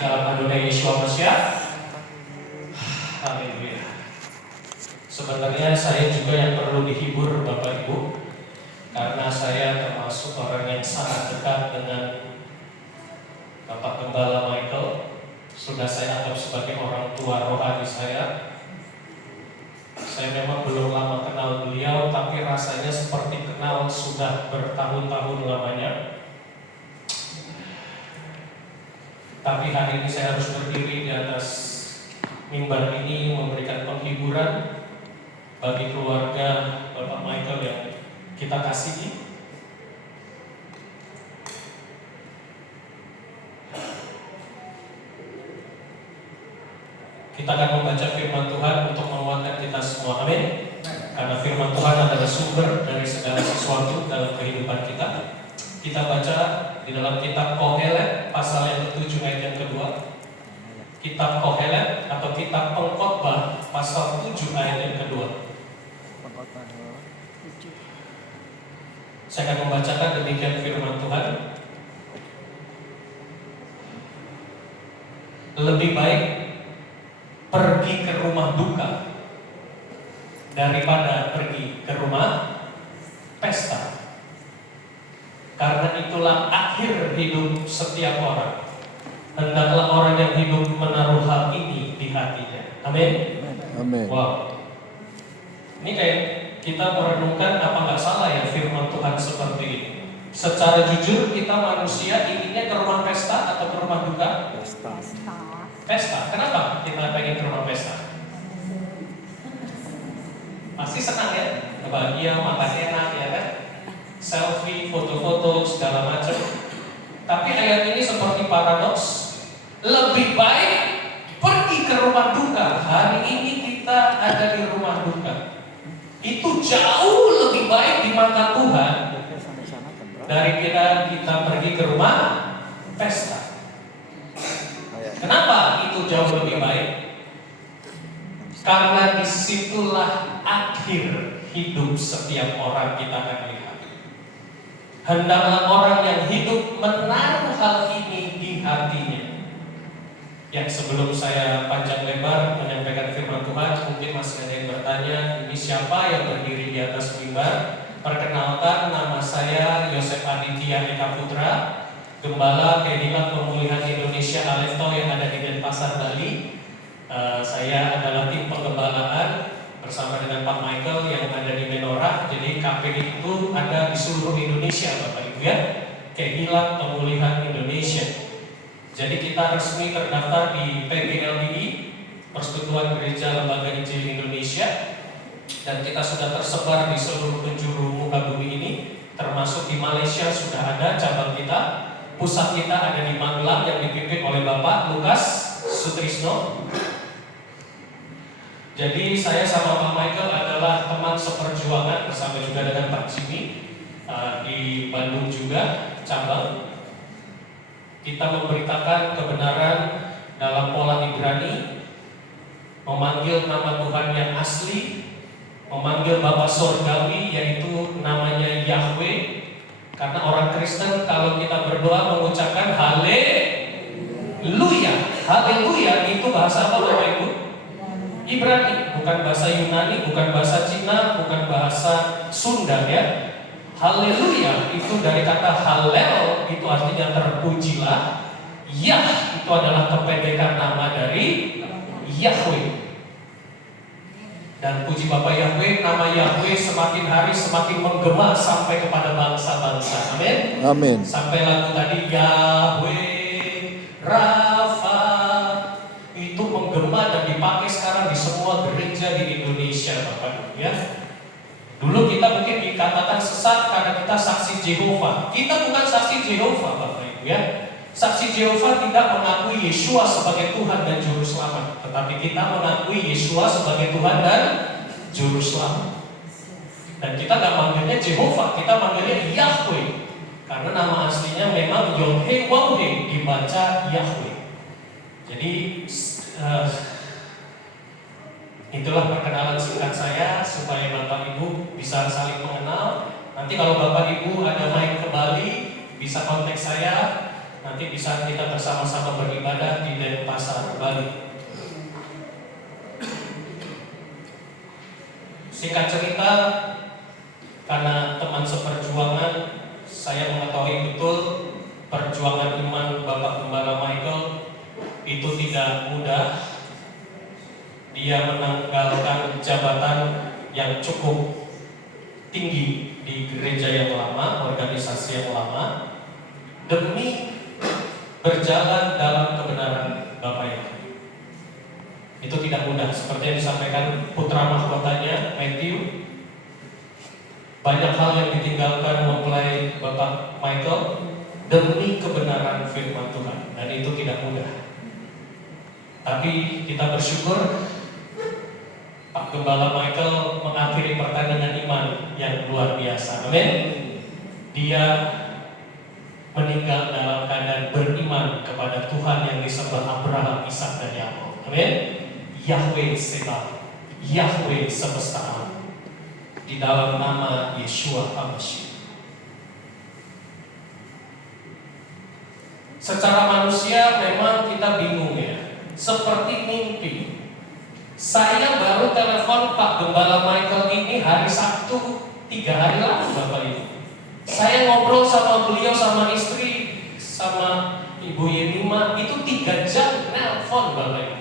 di dalam Adonai Yeshua Mashiach. Haleluya. Sebenarnya saya juga yang perlu dihibur Bapak Ibu, karena saya termasuk orang yang sangat dekat dengan Bapak Gembala Michael. Sudah saya anggap sebagai orang tua rohani saya. Saya memang belum lama kenal beliau, tapi rasanya seperti kenal sudah bertahun-tahun lamanya. Tapi hari ini saya harus berdiri di atas mimbar ini memberikan penghiburan bagi keluarga Bapak Michael yang kita kasihi. Kita akan membaca firman Tuhan untuk menguatkan kita semua, amin. Karena firman Tuhan adalah sumber dari segala sesuatu dalam kehidupan kita. Kita baca di dalam kitab Kohelet pasal yang ke-7 ayat yang kedua. Kitab Kohelet atau kitab Pengkhotbah pasal 7 ayat yang kedua. Saya akan membacakan demikian firman Tuhan. Lebih baik pergi ke rumah duka daripada pergi ke rumah pesta. Karena itulah akhir hidup setiap orang. Hendaklah orang yang hidup menaruh hal ini di hatinya. Amin. Amin. Wow. Ini kayak kita merenungkan apa nggak salah ya firman Tuhan seperti ini. Secara jujur kita manusia inginnya ke rumah pesta atau ke rumah duka? Pesta. Kenapa kita pengen ke rumah pesta? Pasti senang ya, bahagia, makan enak ya kan, selfie, foto-foto segala macam. Tapi ayat ini seperti paradoks. Lebih baik pergi ke rumah duka. Hari ini kita ada di rumah duka. Itu jauh lebih baik di mata Tuhan daripada kita pergi ke rumah pesta. Kenapa itu jauh lebih baik? Karena disitulah akhir hidup setiap orang kita akan lihat. Hendaklah orang yang hidup menaruh hal ini di hatinya. Ya, sebelum saya panjang lebar menyampaikan firman Tuhan, mungkin masih ada yang bertanya, ini siapa yang berdiri di atas mimbar? Perkenalkan, nama saya Yosef Aditya Eka Putra, Gembala Kehidupan Pemulihan Indonesia Alefto yang ada di Denpasar, Bali. Saya adalah tim penggembalaan bersama dengan Pak Michael yang ada di Menorah. Jadi KPI itu ada di seluruh Indonesia, Bapak Ibu ya. Kehidupan Pemulihan Indonesia. Jadi kita resmi terdaftar di PGLDI, Persekutuan Gereja Lembaga Injil Indonesia, dan kita sudah tersebar di seluruh penjuru muka bumi ini, termasuk di Malaysia sudah ada cabang kita. Pusat kita ada di Magelang yang dipimpin oleh Bapak Lukas Sutrisno. Jadi saya sama Pak Michael adalah teman seperjuangan bersama juga dengan Pak Jimmy di Bandung juga cabang. Kita memberitakan kebenaran dalam pola Ibrani, memanggil nama Tuhan yang asli, memanggil Bapa Sorgawi yaitu namanya Yahweh. Karena orang Kristen kalau kita berdoa mengucapkan haleluya. Haleluya itu bahasa apa Bapak Ibu? Ibrani, bukan bahasa Yunani, bukan bahasa Cina, bukan bahasa Sunda ya. Haleluya itu dari kata halel, itu artinya terpujilah. Yah itu adalah kependekan nama dari Yahweh. Dan puji Bapa Yahweh, nama Yahweh semakin hari semakin menggema sampai kepada bangsa-bangsa. Amin. Amin. Sampai lagu tadi Yahweh Rafa itu menggema dan dipakai sekarang di semua gereja di Indonesia, Bapak Ibu ya. Dulu kita mungkin dikatakan sesat karena kita saksi Jehovah. Kita bukan saksi Jehovah, Bapak Ibu ya. Saksi Jehovah tidak mengakui Yeshua sebagai Tuhan dan Juru Selamat, tetapi kita mengakui Yeshua sebagai Tuhan dan Juru Selamat. Dan kita nggak manggilnya Jehovah, kita manggilnya Yahweh, karena nama aslinya memang Yod-Heh-Waw-Heh, dibaca Yahweh. Jadi itulah perkenalan singkat saya supaya Bapak Ibu bisa saling mengenal. Nanti kalau Bapak Ibu ada main ke Bali, bisa kontak saya. Nanti bisa kita bersama-sama beribadah di Denpasar, Bali. Singkat cerita, karena teman seperjuangan, saya mengetahui betul perjuangan iman Bapak Gembala Michael itu tidak mudah. Dia menanggalkan jabatan yang cukup tinggi di gereja yang lama, organisasi yang lama, demi berjalan dalam kebenaran Bapak itu. Itu tidak mudah, seperti yang disampaikan putra mahkotanya Matthew. Banyak hal yang ditinggalkan mempelai Bapak Michael demi kebenaran firman Tuhan, dan itu tidak mudah. Tapi kita bersyukur Pak Gembala Michael mengakhiri pertandingan iman yang luar biasa. Amin. Dia meninggal dalam keadaan beriman kepada Tuhan yang disembah Abraham, Ishak, dan Yakub. Amin. Yahweh Selah, Yahweh semesta alam, di dalam nama Yeshua HaMashiach. Secara manusia memang kita bingung ya, seperti mimpi. Saya baru telepon Pak Gembala Michael ini hari Sabtu 3 hari lalu, Bapak Ibu. Saya ngobrol sama beliau, sama istri, sama Ibu Yenima, itu 3 jam nelpon, Bapak Ibu.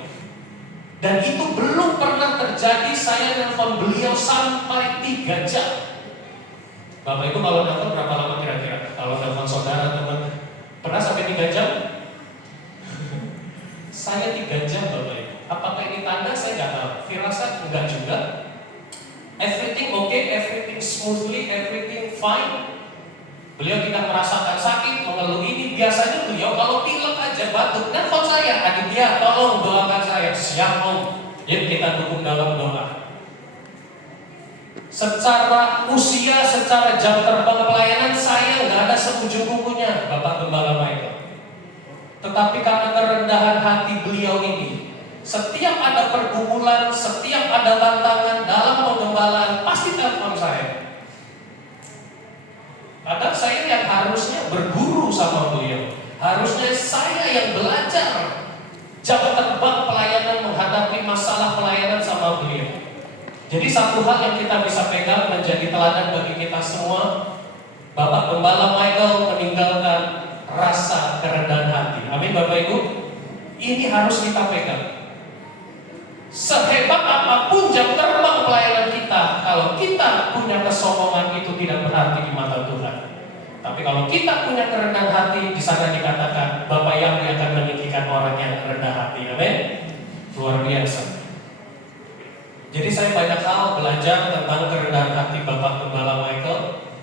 Dan itu belum pernah terjadi saya nelpon beliau sampai 3 jam. Bapak Ibu kalau nelpon berapa lama kira-kira? Kalau nelpon saudara, teman, pernah sampai 3 jam? Saya 3 jam, Bapak Ibu. Apakah ini tanda? Saya nggak tahu. Firasat enggak juga. Everything okay, everything smoothly, everything fine. Beliau tidak merasakan sakit, mengeluh ini. Biasanya beliau kalau pilek aja, batuk, nelfon saya, Aditya, tolong doakan saya. Siap Om, yuk kita dukung dalam doa. Secara usia, secara jam terbang pelayanan, saya nggak ada seujung kukunya, Bapak Gembala Michael. Tetapi karena kerendahan hati beliau ini, setiap ada pergumulan, setiap ada tantangan dalam pengembalaan, pasti telepon saya. Kadang saya yang harusnya berguru sama beliau, harusnya saya yang belajar jam terbang pelayanan, menghadapi masalah pelayanan sama beliau. Jadi satu hal yang kita bisa pegang menjadi teladan bagi kita semua, Bapak Gembala Michael meninggalkan rasa kerendahan hati. Amin Bapak Ibu. Ini harus kita pegang. Sehebat apapun jam terbang pelayanan kita, kalau kita punya kesombongan itu tidak berarti di mata Tuhan. Tapi kalau kita punya kerendahan hati, di sana dikatakan Bapak Yahweh akan meninggikan orang yang rendah hati. Amin. Luar biasa. Jadi saya banyak hal belajar tentang kerendahan hati Bapak Gembala Michael,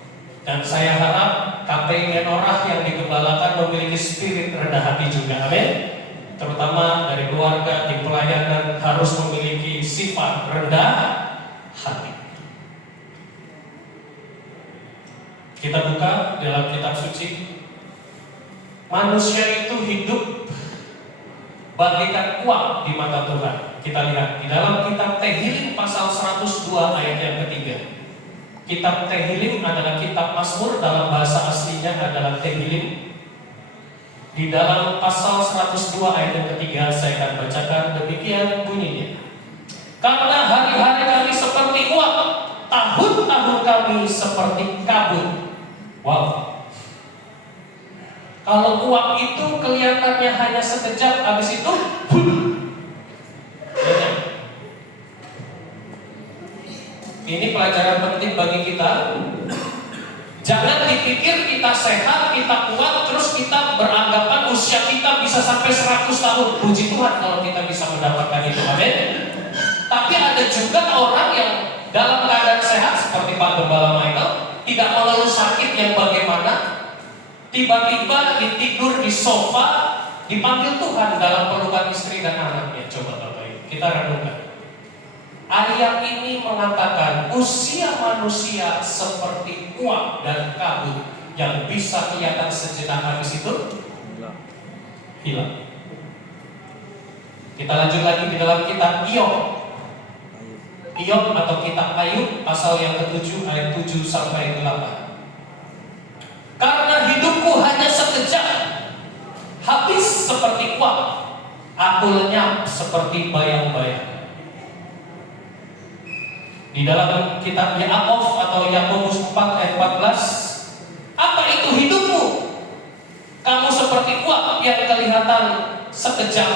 dan saya harap KPI Menorah yang digembalakan memiliki spirit rendah hati juga. Amin. Terutama dari keluarga di pelayanan harus memiliki sifat rendah hati. Kita buka dalam kitab suci. Manusia itu hidup bagaikan uap di mata Tuhan. Kita lihat di dalam kitab Tehillim pasal 102 ayat yang ketiga. Kitab Tehillim adalah kitab Mazmur, dalam bahasa aslinya adalah Tehillim. Di dalam pasal 102 ayat yang ketiga saya akan bacakan, demikian bunyinya. Karena hari-hari kami seperti uap, tahun-tahun kami seperti kabut. Wow. Kalau uap itu kelihatannya hanya sekejap, habis itu ini pelajaran penting bagi kita. Jangan dipikir kita sehat, kita kuat, terus kita beranggapan usia kita bisa sampai 100 tahun. Puji Tuhan kalau kita bisa mendapatkan itu. Amin. Tapi ada juga orang yang dalam keadaan sehat seperti Pak Gembala Michael, tidak mengeluh sakit yang bagaimana, tiba-tiba ditidur di sofa, dipanggil Tuhan dalam pelukan istri dan anaknya. Coba Bapak Ibu, kita renungkan. Ayat ini mengatakan usia manusia seperti uap dan kabut yang bisa kelihatan sejenak, habis itu hilang. Kita lanjut lagi di dalam kitab Iyob atau kitab Ayub pasal yang ke-7 ayat 7 sampai 8. Karena hidupku hanya sekejap, kuat, aku lenyap seperti bayang-bayang. Di dalam kitab Yakov atau Yakobus 4 ayat 14, apa itu hidupmu? Kamu seperti uap yang kelihatan sekejap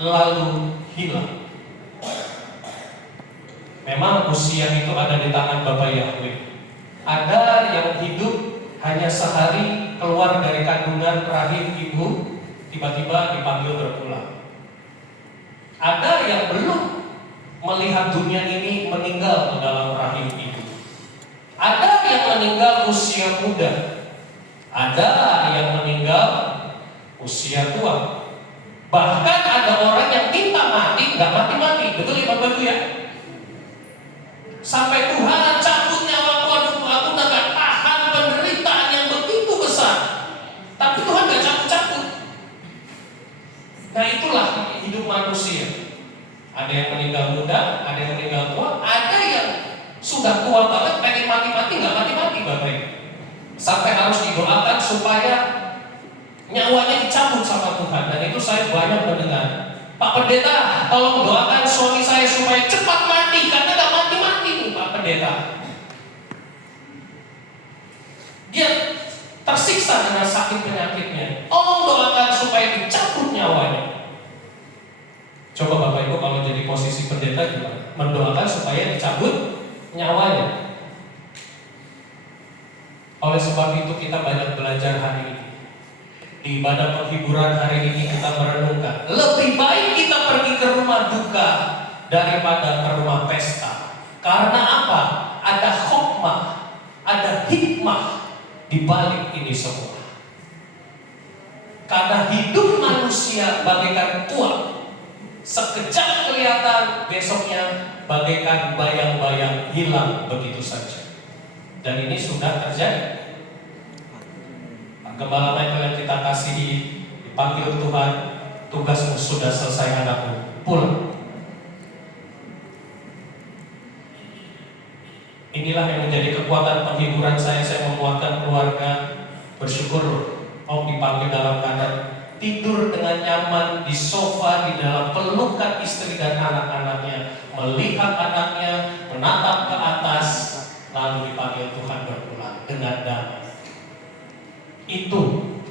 lalu hilang. Memang usia itu ada di tangan Bapa Yahweh. Ada yang hidup hanya sehari keluar dari kandungan rahim ibu, tiba-tiba dipanggil berpulang. Ada yang belum melihat dunia ini meninggal dalam rahim ibu. Ada yang meninggal usia muda. Ada yang meninggal usia tua. Bahkan ada orang yang minta mati, nggak mati-mati. Betul ya Bapak Ibu ya? Sampai Tuhan cabut nyawaku, aduh aku nggak tahan penderitaan yang begitu besar. Tapi Tuhan nggak cabut-cabut. Nah itulah hidup manusia. Ada yang meninggal muda, ada yang meninggal tua, ada yang sudah tua banget pengen mati-mati, nggak mati-mati Bapak Ibu. Sampai harus didoakan supaya nyawanya dicabut sama Tuhan. Dan itu saya banyak mendengar, Pak Pendeta, tolong doakan suami saya supaya cepat mati karena nggak mati-mati nih Pak Pendeta. Dia tersiksa dengan sakit penyakitnya. Tolong doakan supaya dicabut nyawanya. Coba Bapak Ibu kalau jadi posisi pendeta juga mendoakan supaya dicabut nyawanya. Oleh sebab itu kita banyak belajar hari ini. Di ibadah penghiburan hari ini kita merenungkan, lebih baik kita pergi ke rumah duka daripada ke rumah pesta. Karena apa? Ada hikmah, ada hikmah di balik ini semua. Karena hidup manusia bagaikan uap, sekejap kelihatan, besoknya bagaikan bayang-bayang hilang begitu saja. Dan ini sudah terjadi. Gembala Michael yang kita kasihi dipanggil Tuhan, tugasmu sudah selesai anakku, pulang. Inilah yang menjadi kekuatan penghiburan saya menguatkan keluarga. Bersyukur Om dipanggil dalam keadaan tidur dengan nyaman di sofa, di dalam pelukan istri dan anak-anaknya, melihat anaknya, menatap ke atas, lalu dipanggil Tuhan berpulang dengan damai. Itu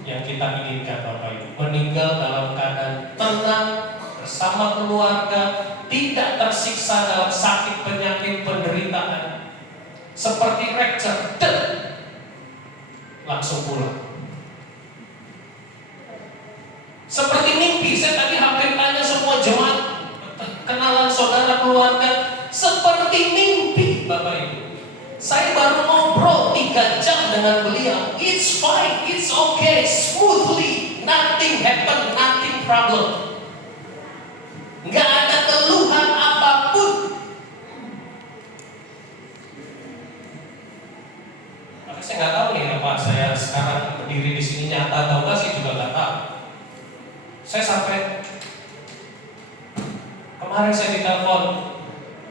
yang kita inginkan Bapak Ibu, meninggal dalam keadaan tenang bersama keluarga, tidak tersiksa dalam sakit penyakit penderitaan. Seperti rapture, langsung pulang. Seperti mimpi, saya tadi hampir tanya semua jemaat kenalan saudara keluarga, seperti mimpi Bapak Ibu. Saya baru ngobrol 3 jam dengan beliau. It's fine, it's okay, smoothly, nothing happen, nothing problem. Nggak ada keluhan apapun. Tapi saya nggak tahu nih apa saya sekarang berdiri di sini nyata atau enggak sih juga nggak tahu. Saya sampai kemarin saya ditelepon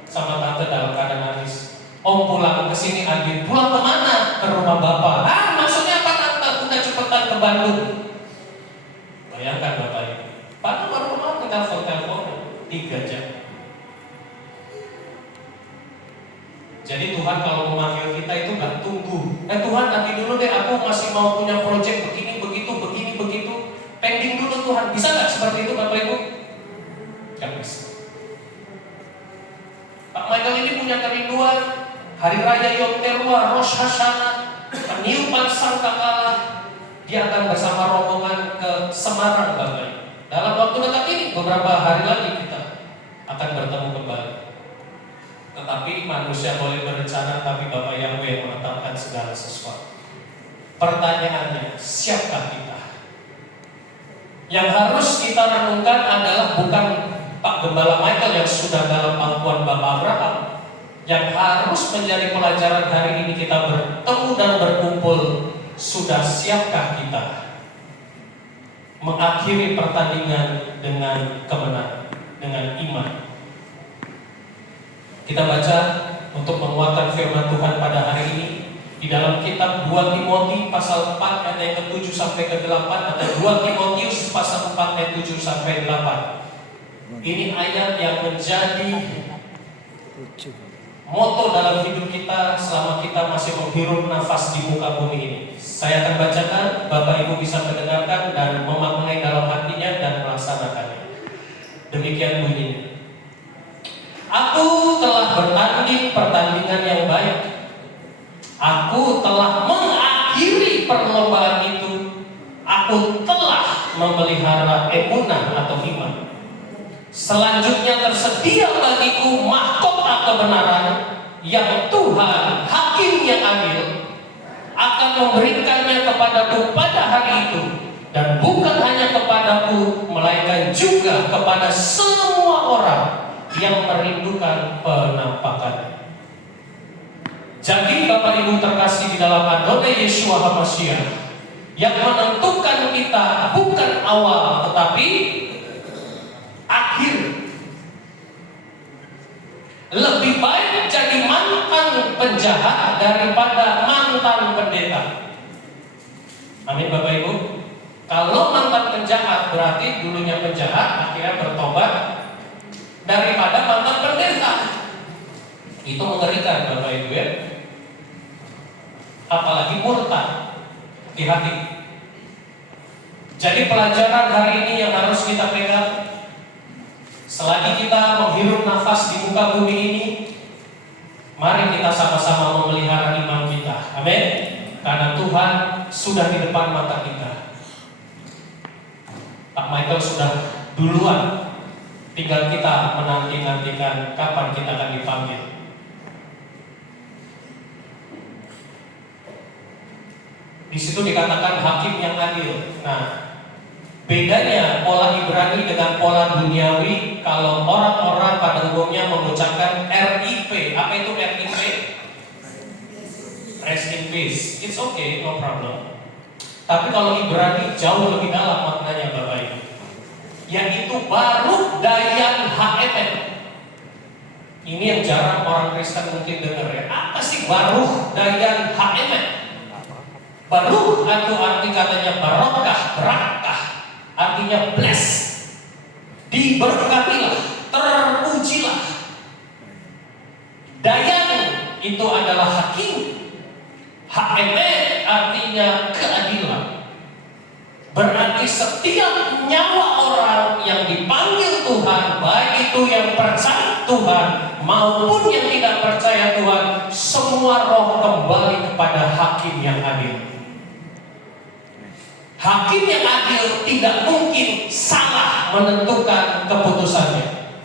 sama tante dalam keadaan nangis. Om pulang ke sini, Adin. Pulang kemana? Ke rumah Bapak. Ah, maksudnya apa tante? Udah cepetan ke Bandung. Bayangkan Bapak ini. Padahal baru kemarin telepon 3 jam. Jadi Tuhan kalau memanggil kita itu gak tunggu. Tuhan nanti dulu deh, aku masih mau punya proyek begini, begitu. Pending dulu Tuhan. Bisa gak seperti itu Bapak Ibu? Gak bisa. Pak Michael ini punya kerinduan. Hari Raya Yom Teruah, Rosh Hashanah, peniupan sangkakala, dia akan bersama rombongan ke Semarang Bapak. Dalam waktu dekat ini, beberapa hari lagi kita akan bertemu kembali. Tetapi manusia boleh berencana, tapi Bapak Yahweh yang menetapkan segala sesuatu. Pertanyaannya, siapkah kita? Yang harus kita renungkan adalah bukan Pak Gembala Michael yang sudah dalam pangkuan Bapak Abraham. Yang harus menjadi pelajaran hari ini kita bertemu dan berkumpul, sudah siapkah kita mengakhiri pertandingan dengan kemenangan, dengan iman? Kita baca untuk menguatkan firman Tuhan pada hari ini Di dalam kitab 2 Timotius pasal 4 ayat yang ke-7 sampai ke-8 atau 2 Timotius pasal 4 ayat 7 sampai 8. Ini ayat yang menjadi moto dalam hidup kita selama kita masih menghirup nafas di muka bumi ini. Saya akan bacakan, Bapak Ibu bisa mendengarkan dan memaknai dalam hatinya dan melaksanakannya. Demikian bunyinya. Aku telah bertanding pertandingan yang baik. Aku telah mengakhiri perlombaan itu. Aku telah memelihara emunah atau iman. Selanjutnya tersedia bagiku mahkota kebenaran yang Tuhan, Hakim yang adil, akan memberikannya kepadaku pada hari itu. Dan bukan hanya kepadaku, melainkan juga kepada semua orang yang merindukan penampakannya. Jadi Bapak Ibu terkasih di dalam Adonai Yeshua HaMashiach, yang menentukan kita bukan awal tetapi akhir. Lebih baik jadi mantan penjahat daripada mantan pendeta. Amin Bapak Ibu. Kalau mantan penjahat berarti dulunya penjahat akhirnya bertobat, daripada mantan pendeta. Itu mengerikan Bapak Ibu ya. Apalagi murtad di hati. Jadi pelajaran hari ini yang harus kita pegang, selagi kita menghirup nafas di muka bumi ini, mari kita sama-sama memelihara iman kita. Amin. Karena Tuhan sudah di depan mata kita. Pak Michael sudah duluan, tinggal kita menanti-nantikan kapan kita akan dipanggil. Di situ dikatakan hakim yang adil. Nah, bedanya pola Ibrani dengan pola duniawi. Kalau orang-orang pada umumnya mengucapkan RIP. Apa itu RIP? Rest in peace. It's okay, no problem. Tapi kalau Ibrani jauh lebih dalam maknanya Bapak Ibu. Yaitu baru dayan HMM. Ini yang jarang orang Kristen mungkin dengar ya. Apa sih baru dayan HMM? Baruch itu arti katanya barokah, berakah, artinya bless, diberkatilah, terpujilah. Dayan itu adalah hakim, HMM artinya keadilan. Berarti setiap nyawa orang yang dipanggil Tuhan, baik itu yang percaya Tuhan maupun yang tidak percaya Tuhan, semua roh kembali kepada hakim yang adil. Hakim yang adil tidak mungkin salah menentukan keputusannya.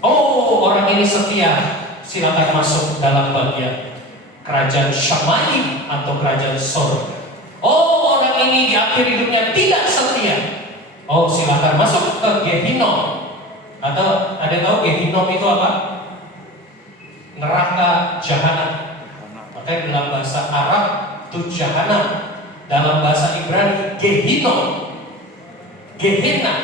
Oh, orang ini setia, silakan masuk dalam bagian kerajaan Shamayim atau kerajaan sorga. Oh, orang ini di akhir hidupnya tidak setia. Oh, silakan masuk ke Gehinom. Atau ada yang tahu Gehinom itu apa? Neraka jahanam. Makanya dalam bahasa Arab itu jahanam. Dalam bahasa Ibrani Gehinom, Gehenna.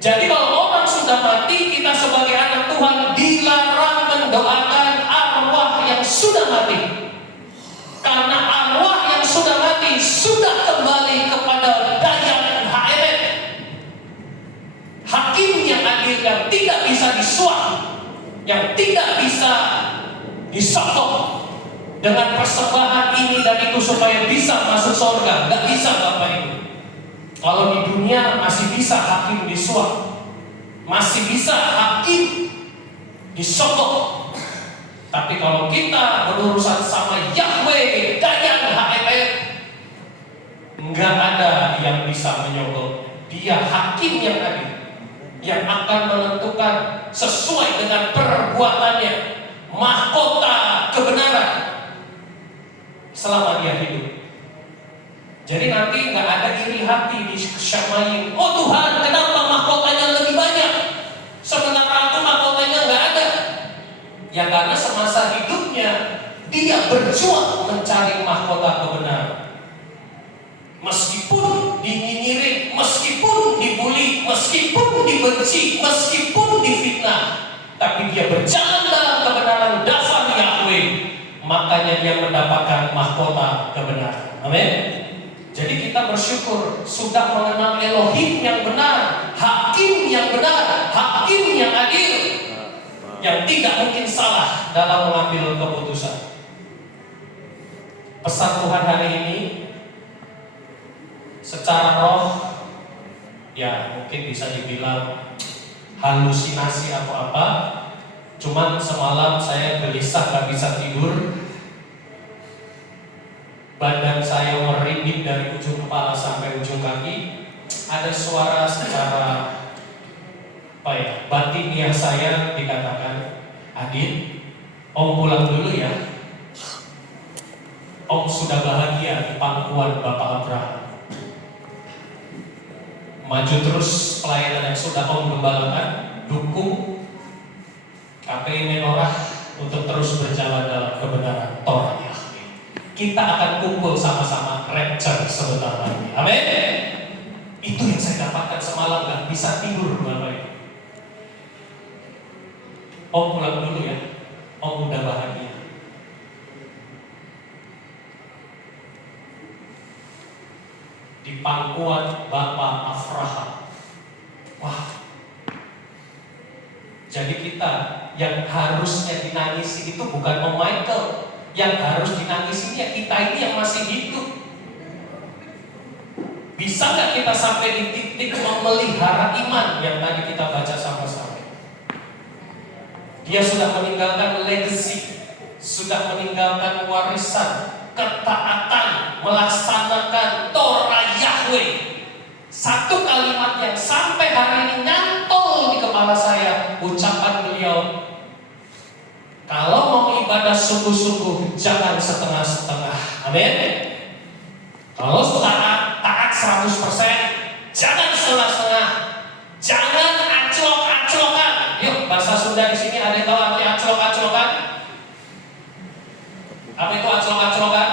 Jadi kalau orang sudah mati, kita sebagai anak Tuhan dilarang mendoakan arwah yang sudah mati. Karena arwah yang sudah mati sudah kembali kepada dayan HMM. Hakim yang adil yang tidak bisa disuap, yang tidak bisa disokong dengan persembahan ini dan itu supaya bisa masuk surga. Nggak bisa Bapak Ibu. Kalau di dunia masih bisa hakim disuap, masih bisa hakim disokong. Tapi kalau kita berurusan sama Yahweh, dayan HMM, nggak ada yang bisa menyogok. Dia hakim yang adil, yang akan menentukan sesuai dengan perbuatannya mahkota kebenaran selama dia hidup. Jadi nanti nggak ada iri hati di Shamayim. Oh Tuhan, kenapa mahkotanya lebih banyak sementara aku mahkotanya nggak ada? Ya karena semasa hidupnya dia berjuang mencari mahkota kebenaran. Meskipun dinyinyirin, meskipun dibully, meskipun dibenci, meskipun difitnah, tapi dia berjalan dalam kebenaran dasar makanya dia mendapatkan mahkota kebenaran. Amin. Jadi kita bersyukur sudah mengenal Elohim yang benar, hakim yang benar, hakim yang adil, yang tidak mungkin salah dalam mengambil keputusan. Pesan Tuhan hari ini secara roh, ya mungkin bisa dibilang halusinasi atau apa. Cuman semalam saya gelisah gak bisa tidur, badan saya merinding dari ujung kepala sampai ujung kaki. Ada suara secara batiniah saya dikatakan, "Adit, Om pulang dulu ya. Om sudah bahagia di pangkuan Bapak Abraham. Maju terus pelayanan yang sudah Om gembalakan, dukung KPI Menorah untuk terus berjalan dalam kebenaran Torah Yahweh. Kita akan kumpul sama-sama rapture sebentar lagi." Amin. Itu yang saya dapatkan semalam, gak bisa tidur Bapak. Om pulang dulu ya. Om udah bahagia. Di pangkuan Bapak Abraham. Wah. Jadi kita yang harusnya dinangisi itu bukan Om Michael. Yang harus dinangisi ya kita ini yang masih hidup. Bisa nggak kita sampai di titik memelihara iman yang tadi kita baca sama-sama? Dia sudah meninggalkan legacy, sudah meninggalkan warisan, ketaatan, melaksanakan Torah Yahweh. Satu kalimat yang sampai hari ini nyantol di kepala saya, ucapan beliau, kalau mau ibadah sungguh-sungguh, jangan setengah-setengah. Amin. Kalau taat 100%, jangan setengah-setengah. Jangan aclok-aclokan. Yuk, bahasa Sunda di sini ada yang tahu arti aclok-aclokan? Apa itu aclok-aclokan?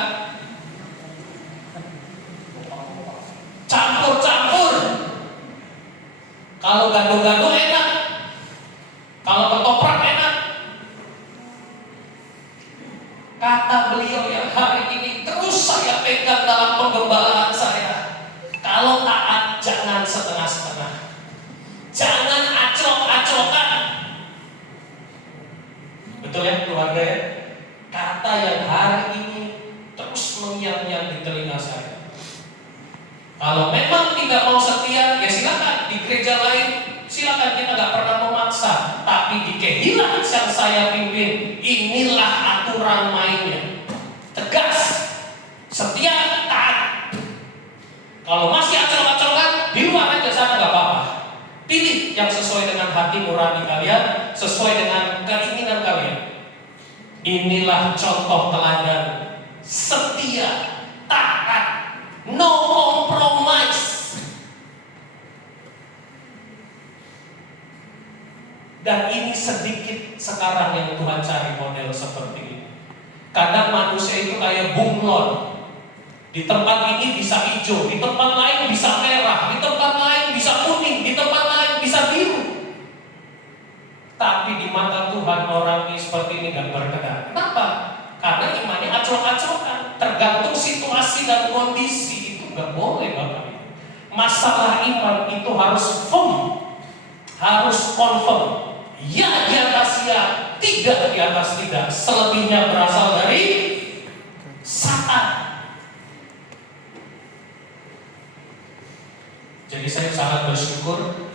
Campur-campur. Kalau gado-gado enak, kalau ketoprak enak. Kata beliau yang hari ini terus saya pegang dalam penggembalaan saya. Kalau taat jangan setengah-setengah. Jangan aclok-aclokan. Betul ya keluarga ya? Kata yang hari ini terus mengiang-iang di telinga saya. Kalau memang tidak mau setia, ya silakan di gereja lain, silakan, kita nggak pernah memaksa. Tapi di kehilangan yang saya pimpin, inilah aturan mainnya. Tegas, setia, taat. Kalau masih aclok-aclokan, di luar aja sana nggak apa-apa. Pilih yang sesuai dengan hati nurani kalian, sesuai dengan keinginan kalian. Inilah contoh teladan setia, taat, no compromise. Dan ini sedikit sekarang yang Tuhan cari model seperti ini. Kadang manusia itu kayak bunglon. Di tempat ini bisa hijau, di tempat lain bisa merah, di tempat lain bisa kuning, di tempat lain bisa biru. Tapi di mata Tuhan orang ini seperti ini gak berkenan. Kenapa? Karena imannya aclok-aclokan. Tergantung situasi dan kondisi, itu gak boleh Bapak. Masalah iman itu harus firm, harus confirm. Ya di atas ya, tidak di atas tidak. Selebihnya berasal dari Satan. Jadi saya sangat bersyukur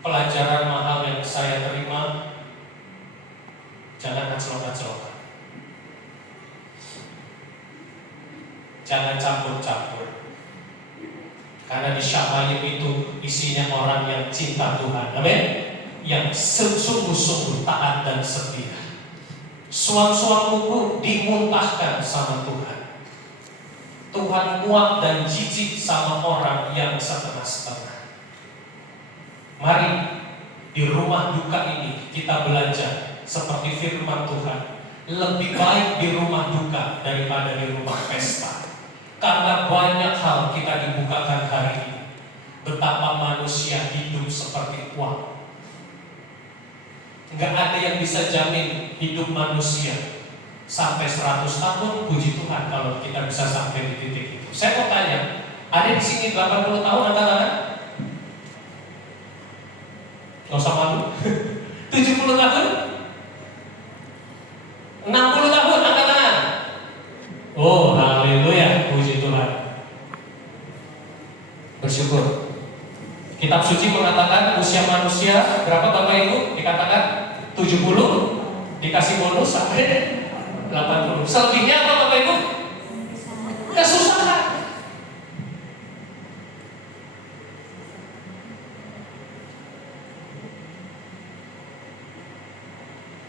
pelajaran mahal yang saya terima. Jangan aclok-aclokan, jangan campur-campur. Karena di Syama'im itu isinya orang yang cinta Tuhan, amin, yang sungguh-sungguh taat dan setia. Suam-suammu dimuntahkan sama Tuhan. Tuhan muak dan jijik sama orang yang setengah-setengah. Mari di rumah duka ini kita belajar seperti firman Tuhan. Lebih baik di rumah duka daripada di rumah pesta. Karena banyak hal kita dibukakan hari ini. Betapa manusia hidup seperti uang. Enggak ada yang bisa jamin hidup manusia sampai 100 tahun, puji Tuhan kalau kita bisa sampai di titik itu. Saya mau tanya, ada di sini 80 tahun angkat-angkat? Gak usah malu. 70 tahun? 60 tahun angkat-angkat? Oh, haleluya, puji Tuhan. Bersyukur. Kitab suci mengatakan usia manusia berapa Bapak Ibu? Dikatakan 70, dikasih bonus sampai 80. Selebihnya apa Bapak Ibu? Kesusahan.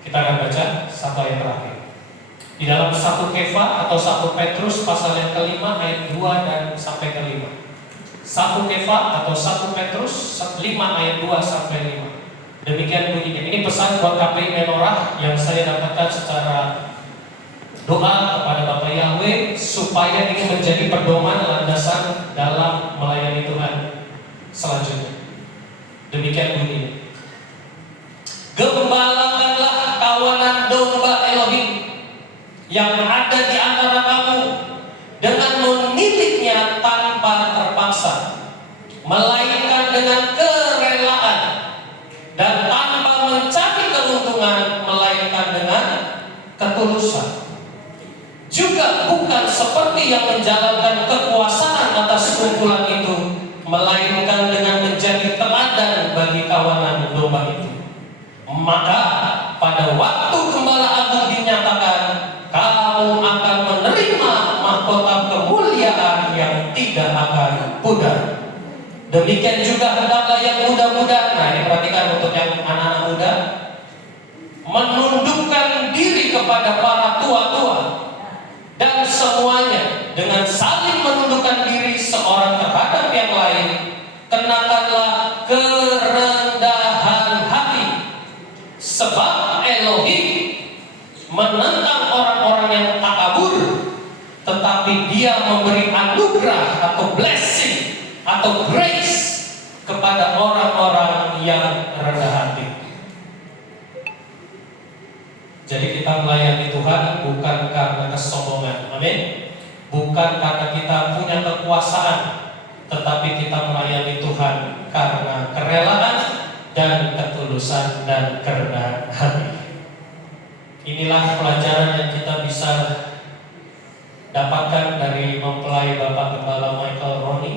Kita akan baca satu ayat terakhir. Di dalam 1 Kefa atau 1 Petrus pasal yang kelima ayat 2 dan sampai kelima. 1 Kefa atau 1 Petrus 5 ayat 2 sampai 5. Demikian bunyinya. Ini pesan buat KPI Menorah yang saya dapatkan secara doa kepada Bapak Yahweh supaya ini menjadi pedoman landasan dalam melayani Tuhan selanjutnya. Demikian bunyinya. Gembalakanlah kawanan domba Elohim yang ada di antara kamu dengan memilihnya tanpa terpaksa, melainkan dengan kerelaan, dan tanpa mencari keuntungan, melainkan dengan ketulusan. Juga bukan seperti yang menjalankan kekuasaan atas kumpulan itu, melainkan dengan menjadi teladan bagi kawanan domba itu. Maka pada waktu Gembala Agung dinyatakan, kamu akan menerima mahkota kemuliaan yang tidak akan pudar. Demikian juga hendaklah yang muda-muda. Nah, ini perhatikan untuk yang anak-anak muda, menundukkan diri kepada para tua-tua, dan semuanya dengan saling menundukkan diri seorang terhadap yang lain, kenakanlah kerendahan hati, sebab Elohim menentang orang-orang yang takabur, tetapi Dia memberi anugerah atau blessing atau grace kepada orang-orang yang rendah hati. Jadi kita melayani Tuhan bukan karena kesombongan, amin. Bukan karena kita punya kekuasaan, tetapi kita melayani Tuhan karena kerelaan dan ketulusan dan kerendahan hati. Inilah pelajaran yang kita bisa dapatkan dari mempelai Bapak Gembala Michael Roni.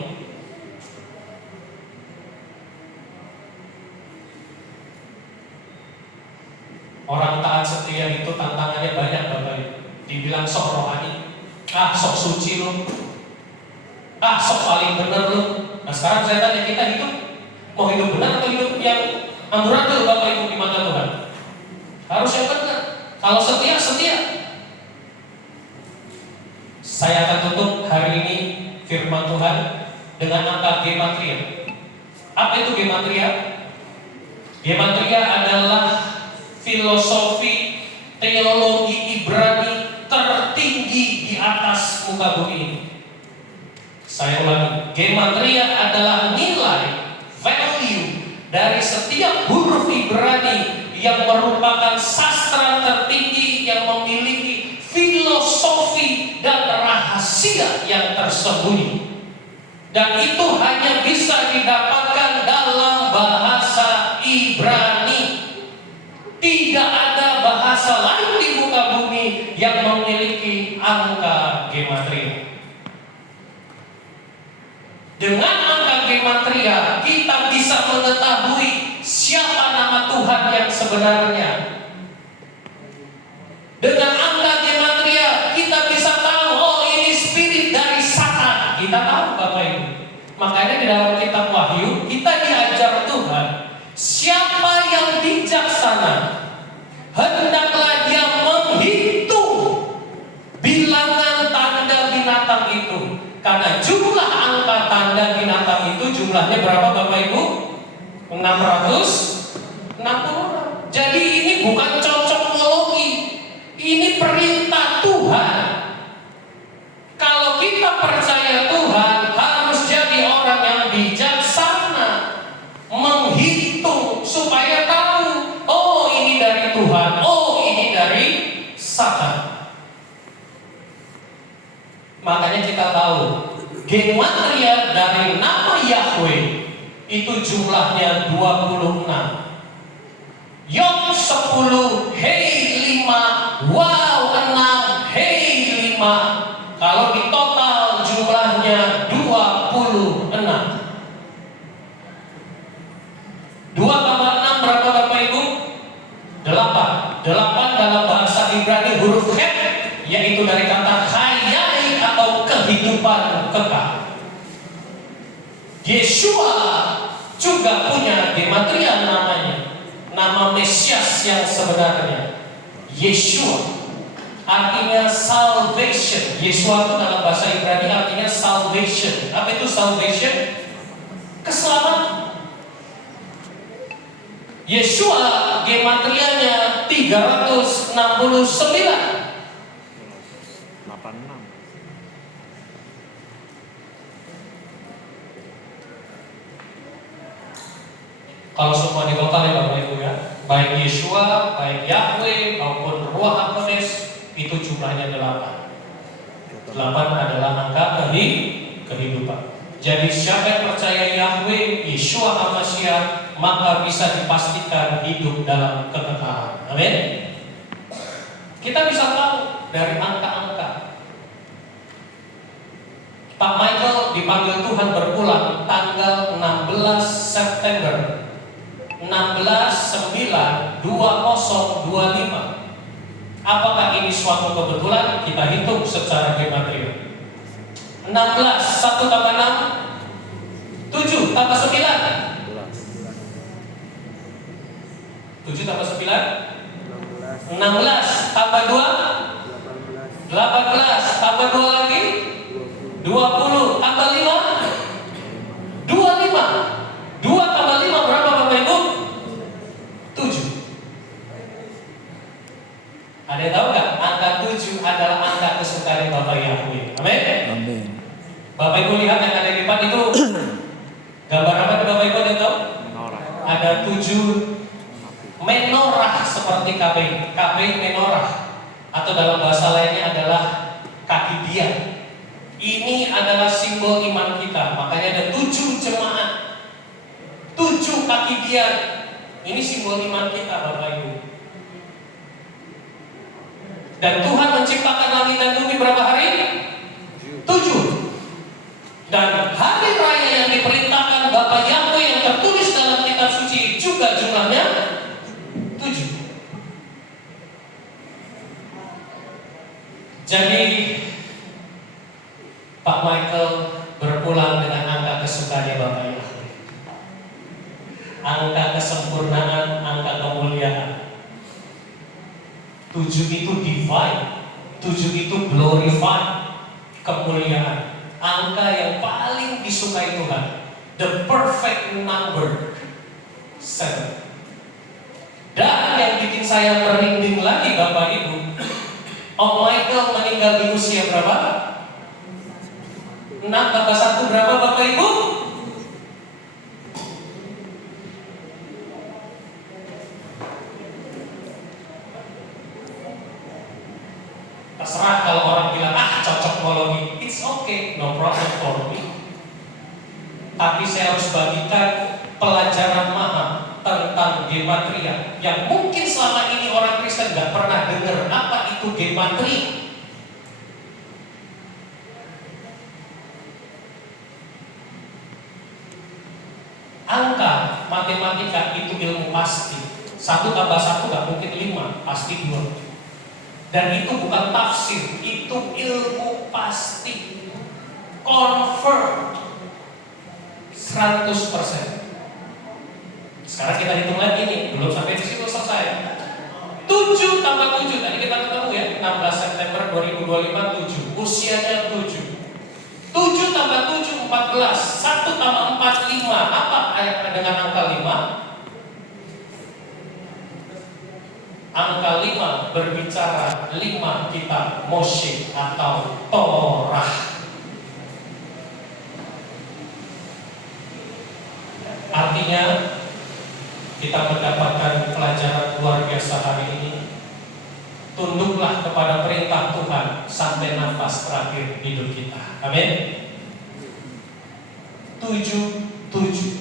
Orang taat setia itu tantangannya banyak Bapak Ibu. Dibilang sok rohani, sok suci lu, sok paling bener lu. Nah sekarang saya tanya, kita hidup mau hidup benar atau hidup yang amburadul Bapak Ibu di mata Tuhan? Harus yang benar. Kalau setia, setia. Saya akan tutup hari ini firman Tuhan dengan angka gematria. Apa itu gematria? Gematria adalah filosofi teologi Ibrani tertinggi di atas muka bumi ini. Saya ulangi, gematria adalah nilai, value dari setiap huruf Ibrani yang merupakan sastra tertinggi yang memiliki filosofi dan rahasia yang tersembunyi. Dan itu hanya bisa didapatkan dalam bahasa Ibrani. Tidak ada bahasa lain di muka bumi yang memiliki angka gematria. Dengan angka gematria kita bisa mengetahui siapa nama Tuhan yang sebenarnya. Dengan angka gematria kita bisa tahu, oh ini spirit dari Satan. Kita tahu Bapak Ibu. Makanya di dalam kitab Wahyu kita diajar Tuhan, siapa yang bijaksana hendaklah dia menghitung bilangan tanda binatang itu. Karena jumlah angka tanda binatang itu jumlahnya berapa Bapak Ibu? 660. Jadi ini bukan cocokologi, ini perintah Tuhan. Kalau kita percaya Tuhan, harus jadi orang yang bijaksana, menghitung supaya tahu, oh ini dari Tuhan, oh ini dari Satan. Gematria dari nama Yahweh itu jumlahnya 26. Yod 10, Hei 5, Waw 6, Hei 5. Kalau di total jumlahnya 26. 2 tambah 6 berapa Bapak Ibu? 8. 8 dalam bahasa Ibrani huruf Het, yaitu dari kata hayai atau kehidupan kekal. Yeshua juga punya gematria namanya, nama Mesias yang sebenarnya. Yeshua artinya salvation. Yeshua itu dalam bahasa Ibrani artinya salvation. Apa itu salvation? Keselamatan. Yeshua gematrianya 369. Kalau semua di total ya Bapak Ibu ya, baik Yeshua, baik Yahweh maupun Ruach HaKodes, itu jumlahnya 8. 8 adalah angka kehidupan. Jadi siapa yang percaya Yahweh, Yeshua HaMashiach, maka bisa dipastikan hidup dalam kekekalan. Amin. Kita bisa tahu dari angka-angka. Pak Michael dipanggil Tuhan berpulang tanggal 16 September 16/9/2025. Apakah ini suatu kebetulan? Kita hitung secara gematria. 16, 1 tambah 6, 7 tambah 9. 7 tambah 9, 16 tambah 2, 18 tambah 2 lagi, 20 tambah 5, 25. 2 tambah 5 berapa Bapak Ibu? 7. Ada yang tahu nggak? Angka 7 adalah angka kesukaan Bapak Yahweh. Amin. Amin. Bapak Ibu lihat yang ada di depan itu gambar apa nih Bapak Ibu, ada yang tahu? Ada 7 menorah seperti KB menorah, atau dalam bahasa lainnya adalah kaki dia. Ini adalah simbol iman kita. Makanya ada 7 jemaat, 7 kaki dia. Ini simbol iman kita Bapak Ibu. Dan Tuhan menciptakan langit dan bumi berapa hari? 7. Dan hari raya yang diperintahkan Bapa Yahweh yang tertulis dalam kitab suci juga jumlahnya 7. Jadi Pak Michael berpulang dengan angka kesukaannya Bapak Yahweh. Angka kesempurnaan, angka kemuliaan. 7 itu divine, 7 itu glorified, kemuliaan. Angka yang paling disukai Tuhan, the perfect number 7. Dan yang bikin saya merinding lagi Bapak Ibu, Om Michael meninggal di usia berapa? 6 tambah 1 berapa Bapak Ibu? Terserah kalau orang bilang cocokologi, it's okay, no problem for me. Tapi saya harus bagikan pelajaran mahal tentang gematria yang mungkin selama ini orang Kristen nggak pernah dengar apa itu gematria. Angka matematika itu ilmu pasti. 1 tambah 1 nggak mungkin 5, pasti 2. Dan itu bukan tafsir, itu ilmu pasti, confirm 100%. Sekarang kita hitung lagi nih, belum sampai di situ selesai. 7 tambah 7, tadi kita ketemu ya, 16 September 2025, 7. Usianya 7. 7 tambah 7, 14. 1 tambah 4, 5. Apa dengan angka 5? Angka 5 berbicara 5 kitab Moshe atau Torah. Artinya kita mendapatkan pelajaran luar biasa hari ini. Tunduklah kepada perintah Tuhan sampai nafas terakhir hidup kita. Amin. 7:7.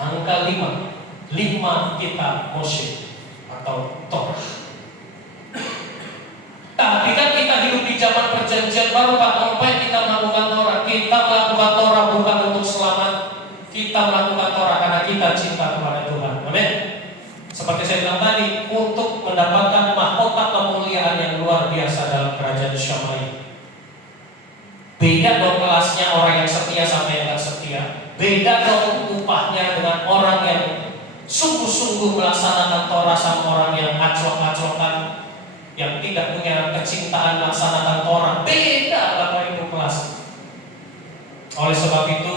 Angka 5 kitab Moshe atau Torah. Tapi kan kita hidup di zaman perjanjian baru, Pak. Ngapain kita melakukan Torah? Kita melakukan Torah bukan untuk selamat. Kita melakukan Torah karena kita cinta kepada Tuhan. Amin. Seperti saya bilang tadi, untuk mendapatkan mahkota kemuliaan yang luar biasa dalam kerajaan Syamai. Beda dong kelasnya orang yang setia sama yang gak setia. Beda dong upahnya dengan orang yang sungguh-sungguh melaksanakan Torah sama orang yang aclok-aclokan, yang tidak punya kecintaan melaksanakan Torah. Beda Bapak Ibu kelas. Oleh sebab itu,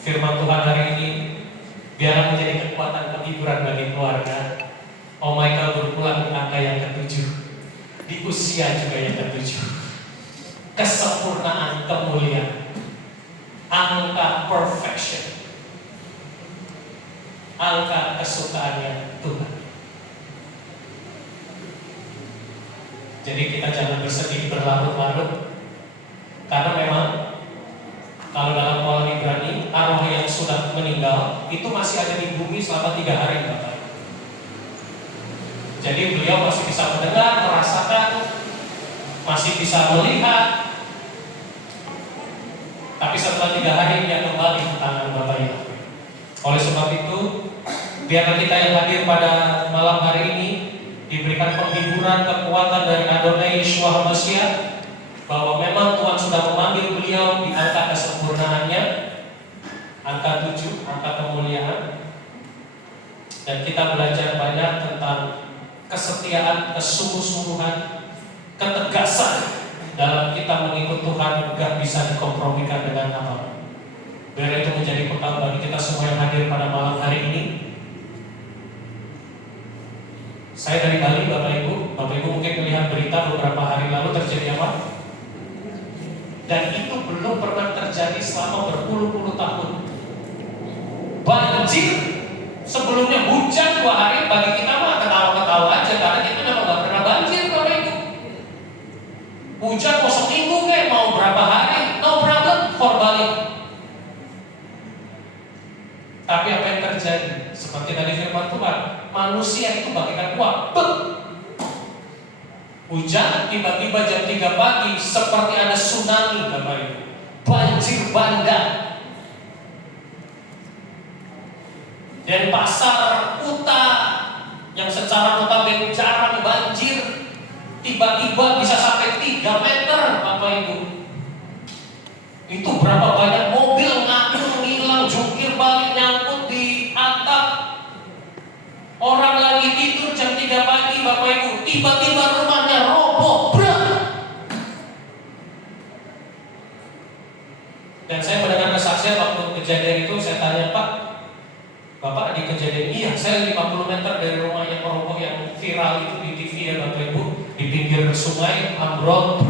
firman Tuhan hari ini biarlah menjadi kekuatan penghiburan bagi keluarga. Oh Michael berpulang di angka yang ke-7, di usia juga yang ke-7. Kesempurnaan kemuliaan, angka perfection, angka kesukaannya Tuhan. Jadi kita jangan bersedih berlarut-larut, karena memang kalau dalam pola Ibrani, arwah yang sudah meninggal itu masih ada di bumi selama 3 hari, Bapak. Jadi beliau masih bisa mendengar, merasakan, masih bisa melihat. Tapi setelah 3 hari dia kembali ke tangan Bapaknya. Oleh sebab itu, biarlah kita yang hadir pada malam hari ini diberikan penghiburan, kekuatan dari Adonai Yeshua HaMashiach, bahwa memang Tuhan sudah memanggil beliau di angka kesempurnaannya, angka 7, angka kemuliaan. Dan kita belajar banyak tentang kesetiaan, kesungguh-sungguhan, ketegasan dalam kita mengikut Tuhan, gak bisa dikompromikan dengan apa. Biar itu menjadi bekal bagi kita semua yang hadir pada malam hari ini. Saya dari Bali, Bapak Ibu mungkin melihat berita beberapa hari lalu terjadi apa? Dan itu belum pernah terjadi selama berpuluh-puluh tahun. Banjir, sebelumnya hujan 2 hari, bagi kita mah ketawa-ketawa aja, karena kita memang gak pernah banjir, Bapak Ibu. Hujan mau seminggu kayak, mau berapa hari, no problem for Bali. Tapi apa yang terjadi? Seperti tadi firman Tuhan, manusia itu bagikan uang. Hujan tiba-tiba jam 3 pagi seperti ada tsunami, Bapak Ibu. Banjir bandang. Dan pasar Kuta yang secara notabene jarang banjir, tiba-tiba bisa sampai 3 meter, Bapak Ibu. Itu berapa banyak mobil ngangkut, ngilang, jungkir balik, nyangkut di atap. Orang lagi tidur jam 3 pagi, Bapak Ibu, tiba-tiba rumahnya roboh, Dan saya mendengar kesaksian waktu kejadian itu, saya tanya, Pak, Bapak di kejadian? Iya, saya 50 meter dari rumah yang roboh yang viral itu di TV ya Bapak Ibu, di pinggir sungai, ambrol,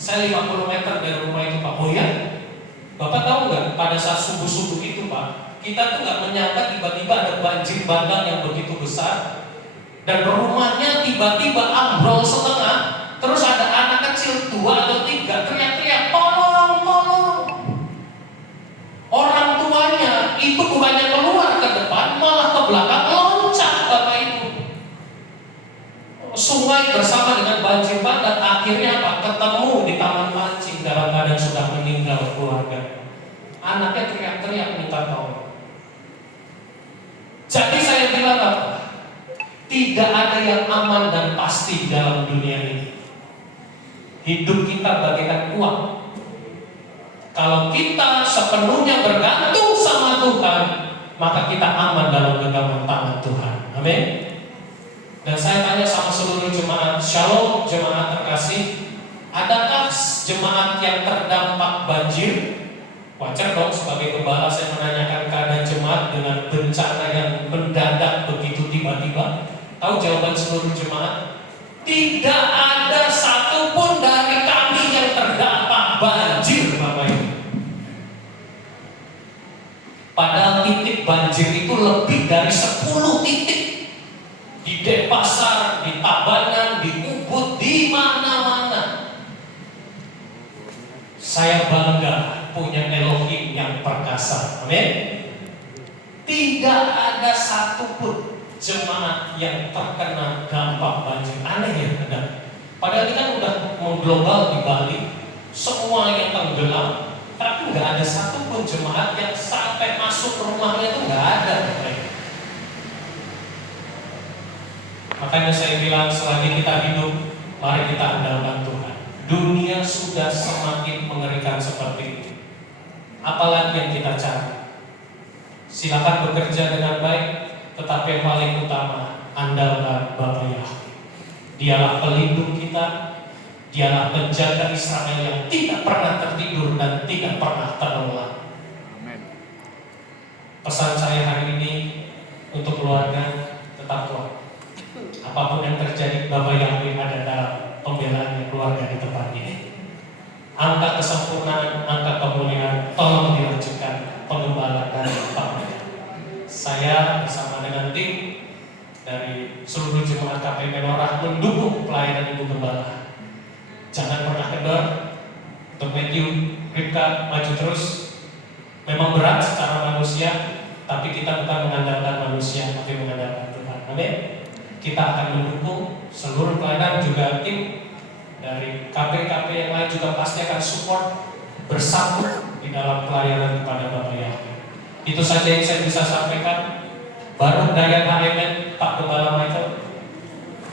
Saya 50 meter dari rumah itu, Pak. Oh ya? Bapak tahu nggak, pada saat subuh-subuh itu, Pak, kita tuh nggak menyangka tiba-tiba ada banjir bandang yang begitu besar, dan rumahnya tiba-tiba ambrol setengah. Terus ada anak kecil 2 atau 3 teriak-teriak, tolong, tolong. Orang tuanya itu bukannya keluar ke depan, malah ke belakang loncat, Bapak Ibu. Sungai bersama dengan banjir bandang, akhirnya apa? Ketemu di taman mancing dalam keadaan sudah meninggal keluarga. Anaknya teriak-teriak minta tolong. Jadi saya bilang apa? Tidak ada yang aman dan pasti dalam dunia ini. Hidup kita bagaikan uang. Kalau kita sepenuhnya bergantung sama Tuhan, maka kita aman dalam genggaman tangan Tuhan. Amin. Dan saya tanya sama seluruh jemaat, Shalom jemaat terkasih, adakah jemaat yang terdampak banjir? Wajar dong, sebagai gembala saya menanyakan keadaan jemaat dengan bencana yang mendadak begitu tiba-tiba. Tahu jawaban seluruh jemaat? Tidak ada satupun dari kami yang terdampak banjir, Bapak Ibu. Padahal titik banjir itu lebih dari 10 titik. Di Denpasar, di Tabanan, di Ubud, di mana-mana. Saya bangga punya Elohim pemimpin yang perkasa. Amin. Tidak ada satupun jemaat yang terkena dampak banjir. Aneh ya, ada. Padahal ini kan udah mengglobal di Bali, semua yang tenggelam, tapi nggak ada satupun jemaat yang sampai masuk rumahnya itu nggak ada. Makanya saya bilang selagi kita hidup, mari kita andalkan Tuhan. Dunia sudah semakin mengerikan seperti ini. Apalagi yang kita cari? Silakan bekerja dengan baik, tetapi yang paling utama, andalkan Bapa Yahweh. Dialah pelindung kita, dialah penjaga Israel yang tidak pernah tertidur dan tidak pernah terlelap. Pesan saya hari ini untuk keluarga, tetap kuat. Apapun yang terjadi, Bapa Yahweh ada dalam pembelaan keluarga di tempat ini. Angka kesempurnaan, angka kemuliaan, tolong dilanjutkan pengembalaan dan pembelaan. Saya bersama dengan tim dari seluruh jemaat KPI Menorah mendukung pelayanan Ibu Gembala. Jangan pernah kendor. Untuk Matthew, Ripka, maju terus. Memang berat secara manusia, tapi kita bukan mengandalkan manusia, tapi mengandalkan Tuhan. Amin. Kita akan mendukung seluruh pelayanan, juga tim dari KP-KP yang lain juga pasti akan support bersatu di dalam pelayanan kepada Bapak Yahweh. Itu saja yang saya bisa sampaikan. Baru daya KMN Pak Gembala Michael,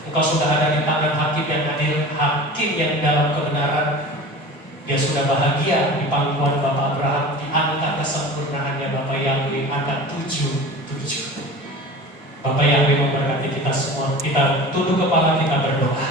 engkau sudah ada di tangan hakim yang adil, hakim yang dalam kebenaran. Dia sudah bahagia di pangkuan Bapak Abraham, di angka kesempurnaannya Bapak Yahweh angka 77. Bapak Yahweh memberkati kita semua. Kita tunduk kepala, kita berdoa.